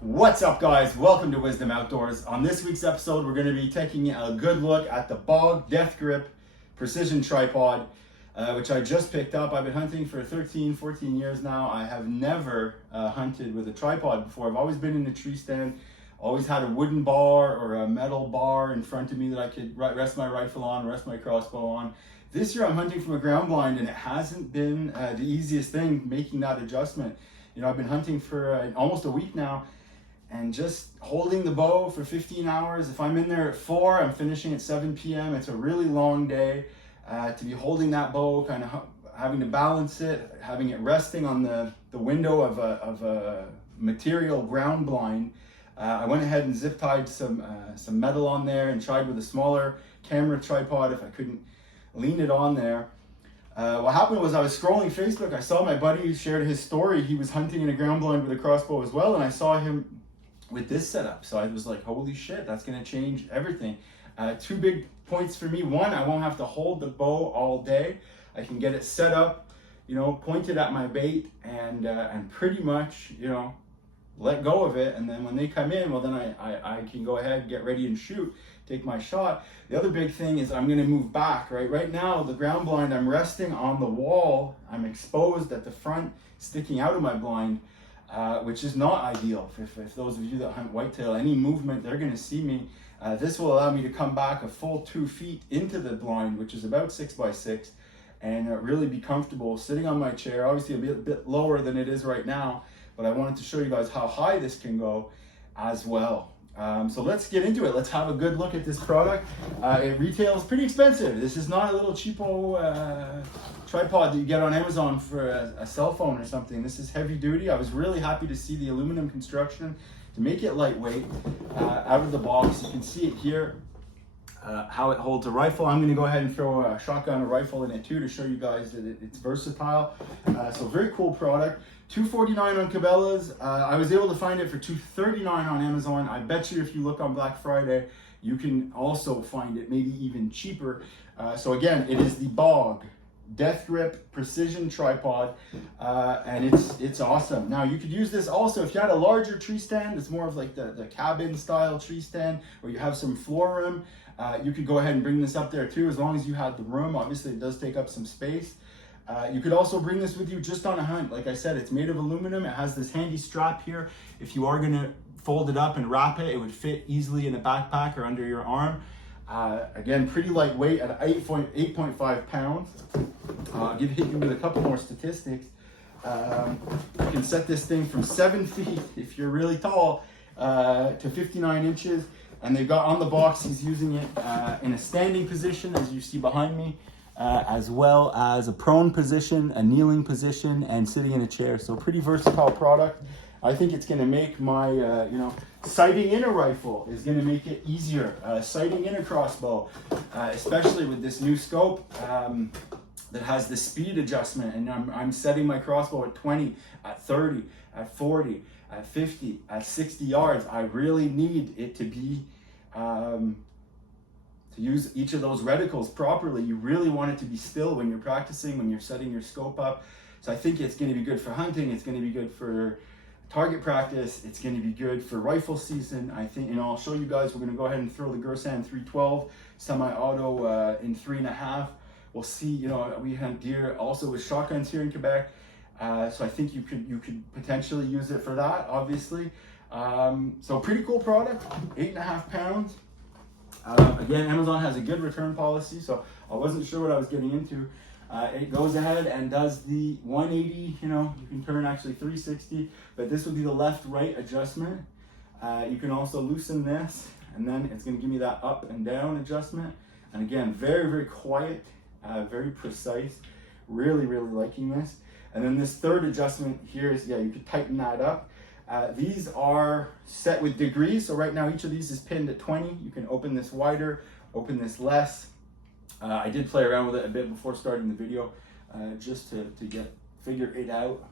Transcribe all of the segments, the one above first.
What's up, guys? Welcome to Wisdom Outdoors. On this week's episode, we're going to be taking a good look at the BOG DeathGrip Precision Tripod, which I just picked up. I've been hunting for 13, 14 years now. I have never hunted with a tripod before. I've always been in a tree stand, always had a wooden bar or a metal bar in front of me that I could rest my rifle on, rest my crossbow on. This year I'm hunting from a ground blind, and it hasn't been the easiest thing making that adjustment. You know, I've been hunting for almost a week now, and just holding the bow for 15 hours. If I'm in there at 4, I'm finishing at 7 p.m. It's a really long day to be holding that bow, kind of having to balance it, having it resting on the window of a material ground blind. I went ahead and zip tied some metal on there and tried with a smaller camera tripod if I couldn't lean it on there. What happened was I was scrolling Facebook. I saw my buddy who shared his story. He was hunting in a ground blind with a crossbow as well, and I saw him with this setup. So I was like, holy shit, that's gonna change everything. Two big points for me. One, I won't have to hold the bow all day. I can get it set up, you know, pointed at my bait, and pretty much, you know, let go of it. And then when they come in, well, then I can go ahead, get ready and shoot, take my shot. The other big thing is I'm gonna move back, right? Right now, the ground blind, I'm resting on the wall. I'm exposed at the front, sticking out of my blind. Which is not ideal. If those of you that hunt whitetail, any movement, they're going to see me. This will allow me to come back a full 2 feet into the blind, which is about 6 by 6, and really be comfortable sitting on my chair. Obviously a bit lower than it is right now, but I wanted to show you guys how high this can go as well. So let's get into it. Let's have a good look at this product. It retails pretty expensive. This is not a little cheapo tripod that you get on Amazon for a cell phone or something. This is heavy duty. I was really happy to see the aluminum construction to make it lightweight out of the box. You can see it here, how it holds a rifle. I'm going to go ahead and throw a shotgun, a rifle in it too, to show you guys that it's versatile. So very cool product. $249 on Cabela's. I was able to find it for $239 on Amazon. I bet you if you look on Black Friday, you can also find it maybe even cheaper. So again, it is the BOG DeathGrip Precision Tripod, and it's awesome. Now you could use this also if you had a larger tree stand. It's more of like the cabin style tree stand, or you have some floor room. You could go ahead and bring this up there too, as long as you had the room. Obviously it does take up some space. You could also bring this with you just on a hunt. Like I said, it's made of aluminum. It has this handy strap here. If you are gonna fold it up and wrap it, it would fit easily in a backpack or under your arm. Again, pretty lightweight at 8.5 pounds. I'll hit you with a couple more statistics. You can set this thing from 7 feet, if you're really tall, to 59 inches. And they've got on the box, he's using it in a standing position, as you see behind me, as well as a prone position, a kneeling position, and sitting in a chair. So pretty versatile product. I think it's going to make my, you know, sighting in a rifle is going to make it easier. Sighting in a crossbow, especially with this new scope that has the speed adjustment. And I'm setting my crossbow at 20, at 30, at 40, at 50, at 60 yards. I really need it to be, to use each of those reticles properly. You really want it to be still when you're practicing, when you're setting your scope up. So I think it's going to be good for hunting. It's going to be good for target practice. It's going to be good for rifle season. I think, you know, I'll show you guys. We're going to go ahead and throw the Gersan 312 semi-auto in 3.5. We'll see. You know, we hunt deer also with shotguns here in Quebec, so I think you could potentially use it for that. Obviously, so pretty cool product. 8.5 pounds. Again, Amazon has a good return policy, so I wasn't sure what I was getting into. It goes ahead and does the 180, you know, you can turn actually 360, but this would be the left-right adjustment. You can also loosen this, and then it's going to give me that up and down adjustment. And again, very, very quiet, very precise. Really, really liking this. And then this third adjustment here is, yeah, you could tighten that up. These are set with degrees, so right now each of these is pinned at 20. You can open this wider, open this less. I did play around with it a bit before starting the video, just to figure it out.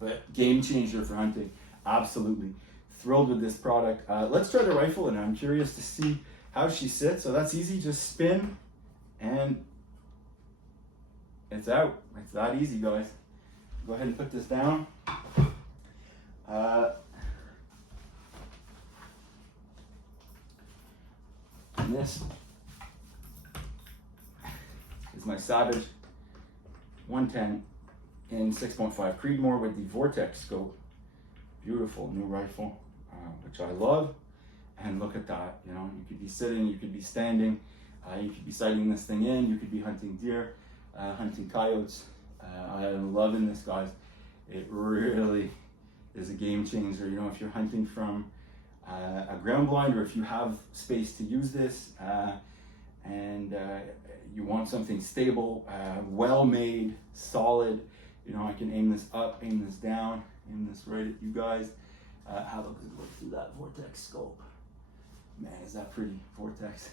But game changer for hunting, absolutely. Thrilled with this product. Let's try the rifle, and I'm curious to see how she sits. So that's easy, just spin, and it's out. It's that easy, guys. Go ahead and put this down. this is my Savage 110 in 6.5 Creedmoor with the Vortex scope. Beautiful new rifle, which I love. And look at that, you know, you could be sitting, you could be standing, you could be sighting this thing in, you could be hunting deer, hunting coyotes. I'm loving this, guys. It really is a game changer. You know, if you're hunting from a ground blind, or if you have space to use this, and you want something stable, well made, solid, you know, I can aim this up, aim this down, aim this right at you guys. Have a good look through that Vortex scope. Man, is that pretty, Vortex.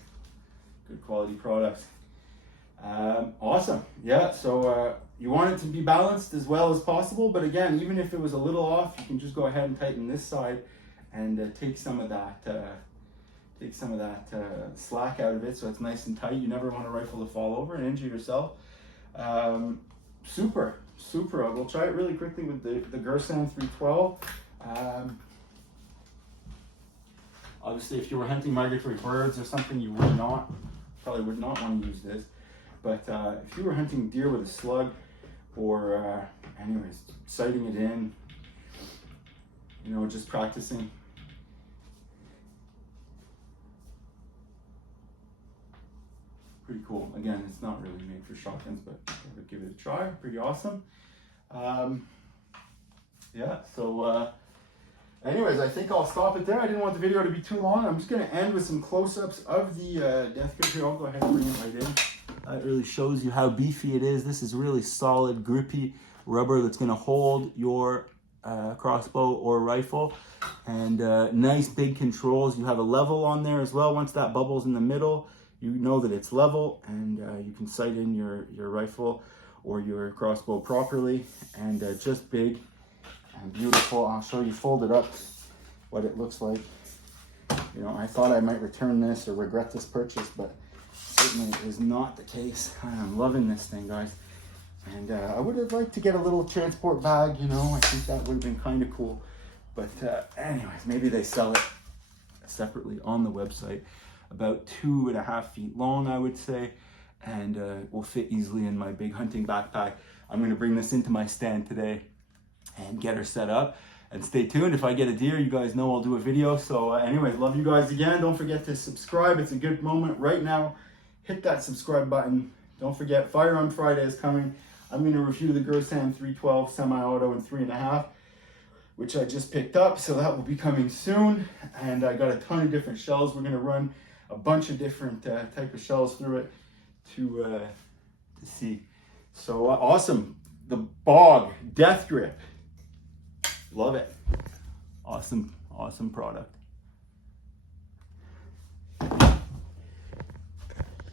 Good quality product. Awesome. Yeah, so you want it to be balanced as well as possible, but again, even if it was a little off, you can just go ahead and tighten this side and take some of that slack out of it, so it's nice and tight. You never want a rifle to fall over and injure yourself. Super. We'll try it really quickly with the Gersan 312. Obviously, if you were hunting migratory birds or something, you probably would not want to use this. But if you were hunting deer with a slug, or anyways, sighting it in, you know, just practicing. Pretty cool. Again, it's not really made for shotguns, but I'll give it a try. Pretty awesome. Yeah, so anyways, I think I'll stop it there. I didn't want the video to be too long. I'm just going to end with some close-ups of the DeathGrip here. I'll go ahead and bring it right in. It really shows you how beefy it is. This is really solid, grippy rubber that's going to hold your crossbow or rifle. And nice big controls. You have a level on there as well. Once that bubble's in the middle, you know that it's level, and you can sight in your rifle or your crossbow properly. And just big and beautiful. I'll show you folded up what it looks like. You know, I thought I might return this or regret this purchase, but certainly is not the case. I'm loving this thing, guys. And I would have liked to get a little transport bag, you know. I think that would have been kind of cool. But anyways, maybe they sell it separately on the website. About 2.5 feet long, I would say, and will fit easily in my big hunting backpack. I'm going to bring this into my stand today and get her set up. And stay tuned. If I get a deer, you guys know I'll do a video. So anyways, love you guys again. Don't forget to subscribe. It's a good moment right now. Hit that subscribe button. Don't forget, Firearm Friday is coming. I'm going to review the Gersan 312 semi-auto in 3.5, which I just picked up. So that will be coming soon. And I got a ton of different shells. We're going to run a bunch of different type of shells through it to see. So awesome. The BOG DeathGrip. Love it. Awesome product.